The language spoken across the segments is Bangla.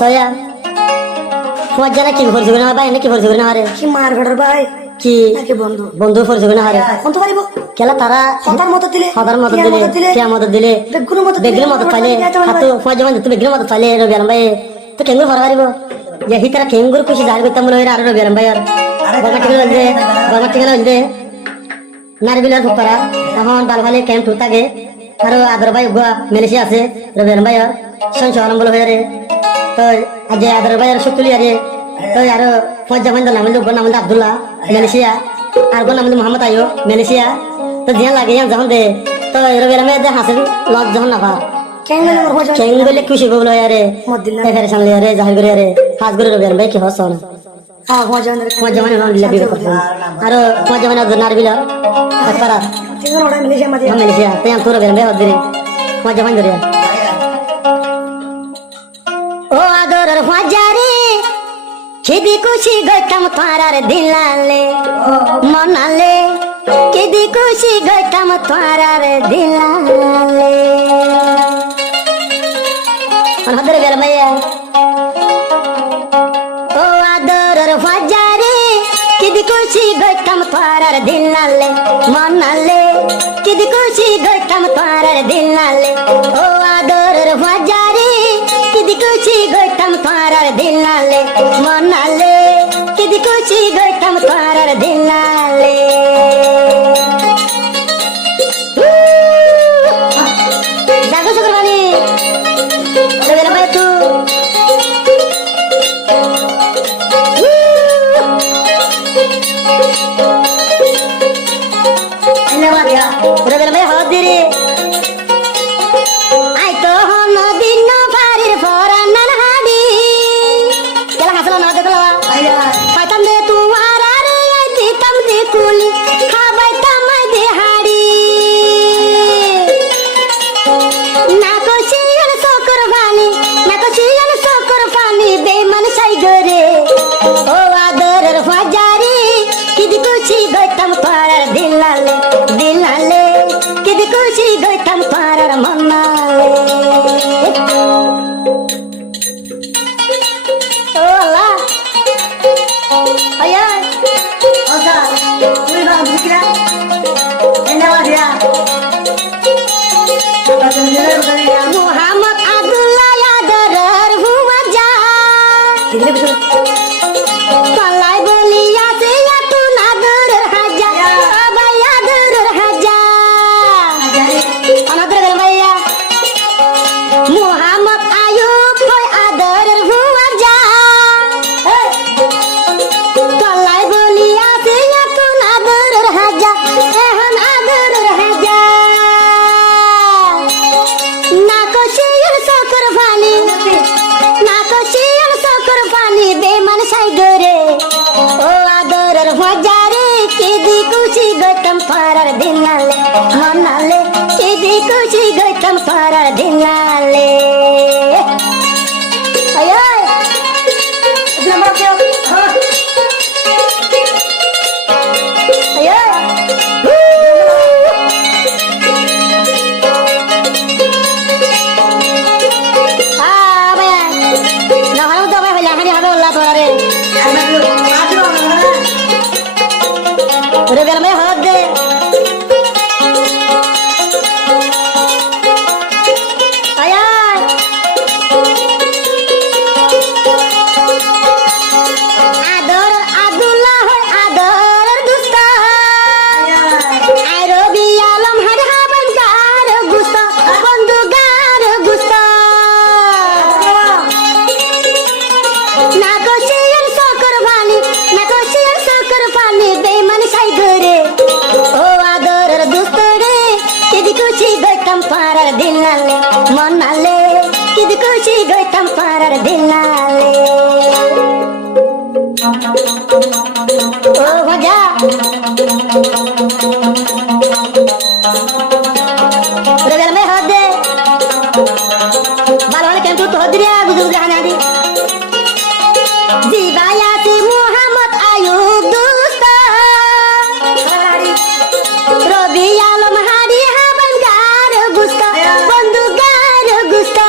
সয়া তোমার জানা কি করছে না ভাই নাকি করছে না আরে কি মার বেটার ভাই কি নাকি বন্ধু বন্ধু করছে না আরে কোন তো পারিব কেলা তারা হতার মতো দিলে হদার মত দিলে কে মত দিলে বেগুনের মতো বেগুনের মত পাইলে হাতু তোমার যেমন তুমি বেগুনের মত পাইলে রবি আলম ভাই তো কেঙ্গুর ভরা পারিব যে হিতারা কেঙ্গুর খুশি জাহির করতাম বলে আর রবি আলম ভাই আর বাবা ঠিকানা হইলে নারবিলার ফুপারা এখন বালভালি ক্যাম্প টু থাকে আর আদর ভাই গুয়া মেলেশিয়া আছে রবি আলম ভাই আর সংসদ আলম বলে হয়ে তো আজ আদর ভাই আর শক্তুলি আরে তো আর ফজামান নাম নাম আব্দুল্লাহ মালয়েশিয়া আর নাম মোহাম্মদ আয়ো মালয়েশিয়া তো জিয়া লাগে যখন দে তো রবি আলম ভাই হাসেন লজ যখন না পা কেঙ্গলে ওর হজা কেঙ্গলে খুশি বলে আরে মদিনা এফের সামনে আরে জাহির করে আরে হাজ করে রবি আলম ভাই কি হস না হ্যাঁ হজা আন্দার ফজামান আলহামদুলিল্লাহ বিয়ে করতেন আর ফজামান নারবিলা একবারা তিন ওড়া মিলে যে মাঝে Malaysia, tu yang turun berapa diri? Wajah mana dia? Oh ador wajari, kidi kushi gaitam tharar dilale, manale, kidi kushi gaitam tharar dilale. Mana hadir berapa ya? Oh ador wajari, kidi kushi gaitam tharar dilale, manale. किदी खुशी गटम तारर दिलाले ओ आदर वजारी किदी खुशी गटम तारर दिलाले मनाले किदी खुशी गटम तारर दिलाले जागो सुकरवानी लेवेला भाई तू udah bilang baik hadiri ay to hono dinno farir foranan hadi kala hasala na dekla paitam de tu arare ay ditam de kuli khabai tamai de hadi na ko chiyal sokor fani be man sai gore o adar fajari kidi kuchi gaitam parar dilale dilale kidi kuchi gaitam parar manale oh Allah ayah osa তুই বাবা বুঝিরা এন্ডা বাদিয়া Muhammad Abdullah Yadarar Huwaja কিলে Bishu Palai boliya se ya tu nadur haja Baba yadur haja Anadur gal bhaiya Muhammad Ayub hoy adar huwaja Palai boliya se ya tu nadur haja Ehan adur haja Na ko chiyal sokor fani Na ko chiyal sokor fani beman sai gore o adorar wajare kidi kuchi gaitam parar dinale manale kidi kuchi gaitam parar dinale ay ay number কেউ ay ay ah baya na halu to baya lahani habe Allah to are Udah bilang baik hode. Ayah. Ador Abdullah hoy ador dusta. Ay Robi alam har haban gar gusta. Bondu gar gusta. Na kochiyal sokor fani beman sai gore o ador dustore kidi kuchi gaitam parar dilale manale kidi kuchi gaitam parar dilale o bhaja regal me hode balwal kem tu hodriya gudug hanadi Zibayati Muhammad Ayub Dusta Robi Alam Hadi Haban Gar Gusta Bondu Gar Gusta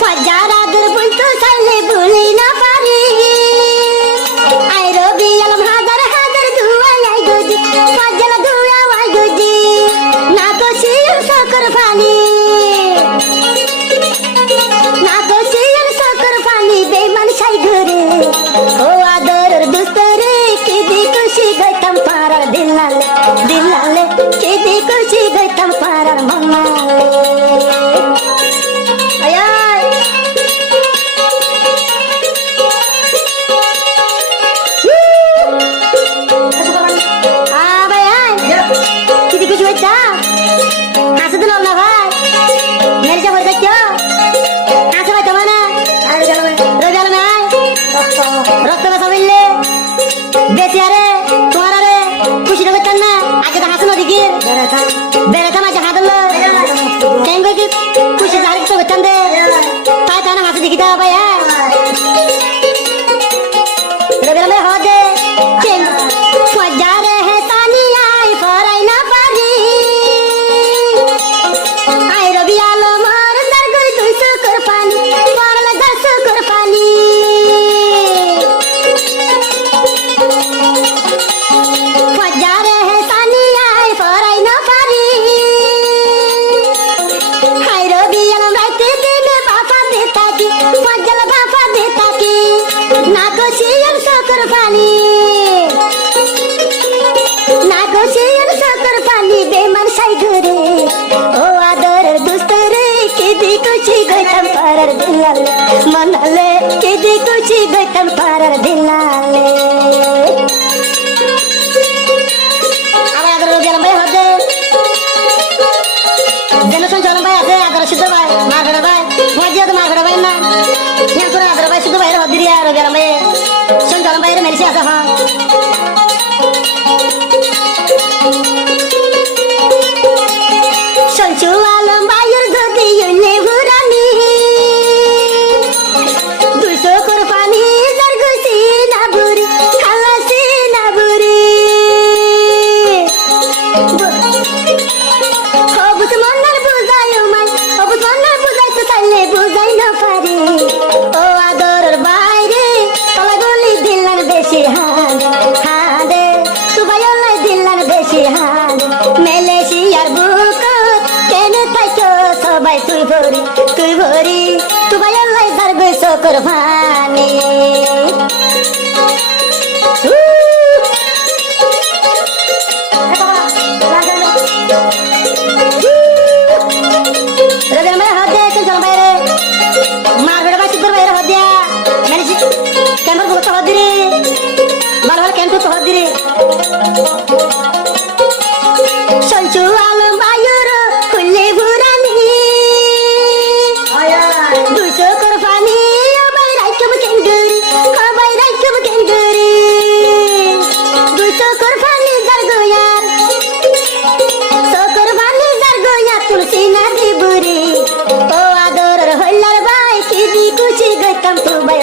ফজার আদর বলতো চাইলে ভুলি না পারি আই রবি আলম হাজার হাজার দুয়া আই গজি ফজল দুয়া আই গজি না তো শির সকর ফালি না তো শির সকর ফালি বেমান সাই ঘরে ও আদর দুস্তরে কি দি খুশি গইতাম পারার দিলালে দিলালে কি দি খুশি গইতাম পারার মনালে আয় আয় ভাই আয় কি দি খুশি গইতাম হাসে দিল না ভাই মেরে যা বলতে কেউ হাসে ভাই তোমার না রবি আলম আয় রক্ত বেসা বললে বেশি আরে তোমার আরে খুশি করতেন না আগে তো হাসুন ওদিকে বেড়ে থাম আজ হাত কেঙ্গো কি খুশি জারি তো করতেন দে তাই তাই না হাসি দেখি দাও ভাই রবি আলম হো দে কেং ফজারে হে সানি আই ফরাই না পারি আই রবি আলম আর দরগর দুইশো কর পানি পরলে 10 কর পানি ফজারে হে সানি আই ফরাই না পারি হাই রবি আলম রাইতে দিনে বাফা দে তাকি ফজল বাফা দে তাকি না খুশি আর সকর পানি না খুশি আর সকর পানি বেমান সাই ঘরে ও আদর দুস্তরে কি দি খুশি গইতাম পারার দিলালে মনালে কি দি খুশি গইতাম পারার দিলালে আবার আদর রবি আলম ভাই হদে জেনারেশন জলম ভাই আছে আদর শুদ্ধ ভাই মারগড়া ভাই মজিয়া তো মারগড়া ভাই না নিয়া করে আদর ভাই শুদ্ধ ভাই হদিরিয়া রবি আলম ভাই শন জলম ভাই মেলছি আছে হ্যাঁ শনচু আলম ভাইয়ের যদি ইউনে ভুরানি 200 কর পানি জরগুসি না বুরি খালাসি না বুরি হবুস মন্নার বুঝাই মাই হবুস মন্নার বুঝাই তো চাইলে বুঝাই না পারি ও আদরের বাইরে তলা গলি দিলার বেশি হাদে তুবাই অলাই দিলার বেশি হাদে মেলেশিয়ার বুকত কেনে থাইছো সবাই তুই ভরি তুবাই অলাই জারবে সকর ভানি রবি আলম হাত দে চল বাইরে মার বেড়া বাসি তোর বাইরে হাত দিয়া মানে ক্যাম্পার বহুত হাত দিরে ভালো ভালো ক্যাম্প তো হাত দিরে শনচু আলম ভাইয়ের খুললে ভুরানি 200 কর পানি আবাই রাইকম কেঙ্গুরি আবাই রাইকম কেঙ্গুরি 200 কর পানি জারগোয়ার সকর পানি জারগোয়ার তুলসী না দিবুরি ও আদরের হইলার ভাই কি দি খুশি গইতাম তুবাই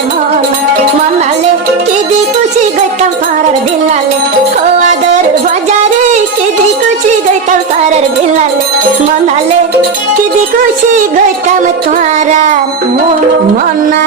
মনালে কি দি খুশি গইতাম পারার দিলালে ও আদরের বাজারে কি দি খুশি গইতাম পারার দিলালে মনালে কি দি খুশি গইতাম তোমার মনা